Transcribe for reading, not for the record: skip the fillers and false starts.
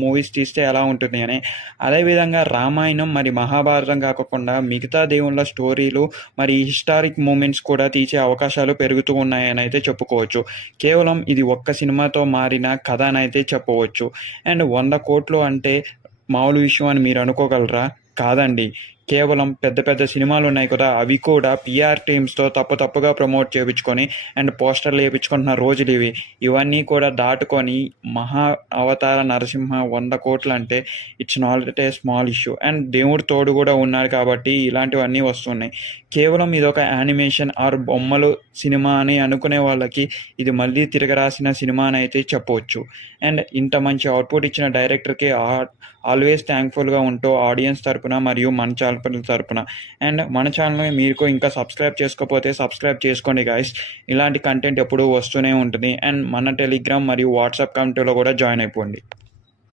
Movies తీస్తే ఎలా ఉంటుంది అని. అదేవిధంగా రామాయణం మరి మహాభారతం కాకుండా మిగతా దేవుళ్ళ స్టోరీలు మరి హిస్టారిక్ మూమెంట్స్ కూడా తీసే అవకాశాలు పెరుగుతూ ఉన్నాయని అయితే చెప్పుకోవచ్చు. కేవలం ఇది ఒక్క సినిమాతో మారిన కథ అని అయితే చెప్పవచ్చు. అండ్ 100 కోట్లు అంటే మామూలు విషయం అని మీరు అనుకోగలరా? కాదండి. కేవలం పెద్ద పెద్ద సినిమాలు ఉన్నాయి కదా, అవి కూడా పిఆర్ టీమ్స్తో తప్పుగా ప్రమోట్ చేయించుకొని అండ్ పోస్టర్లు వేయించుకుంటున్న రోజులు ఇవి. ఇవన్నీ కూడా దాటుకొని మహా అవతార నరసింహ 100 కోట్లు అంటే it's not a small issue. And దేవుడు తోడు కూడా ఉన్నాడు కాబట్టి ఇలాంటివన్నీ వస్తున్నాయి. కేవలం ఇదొక యానిమేషన్ ఆర్ బొమ్మలు సినిమా అని అనుకునే వాళ్ళకి ఇది మళ్ళీ తిరగరాసిన సినిమా అని అయితే చెప్పవచ్చు. అండ్ ఇంత మంచి అవుట్పుట్ ఇచ్చిన డైరెక్టర్కి ఆల్వేస్ థ్యాంక్ఫుల్గా ఉంటూ ఆడియన్స్ తరపున మరియు మన ఛానల్ తరపున. అండ్ మన ఛానల్ని మీరు ఇంకా సబ్స్క్రైబ్ చేసుకోకపోతే సబ్స్క్రైబ్ చేసుకోండి గాయస్. ఇలాంటి కంటెంట్ ఎప్పుడూ వస్తూనే ఉంటుంది. అండ్ మన టెలిగ్రామ్ మరియు వాట్సాప్ కమ్యూనిటీలో కూడా జాయిన్ అయిపోండి.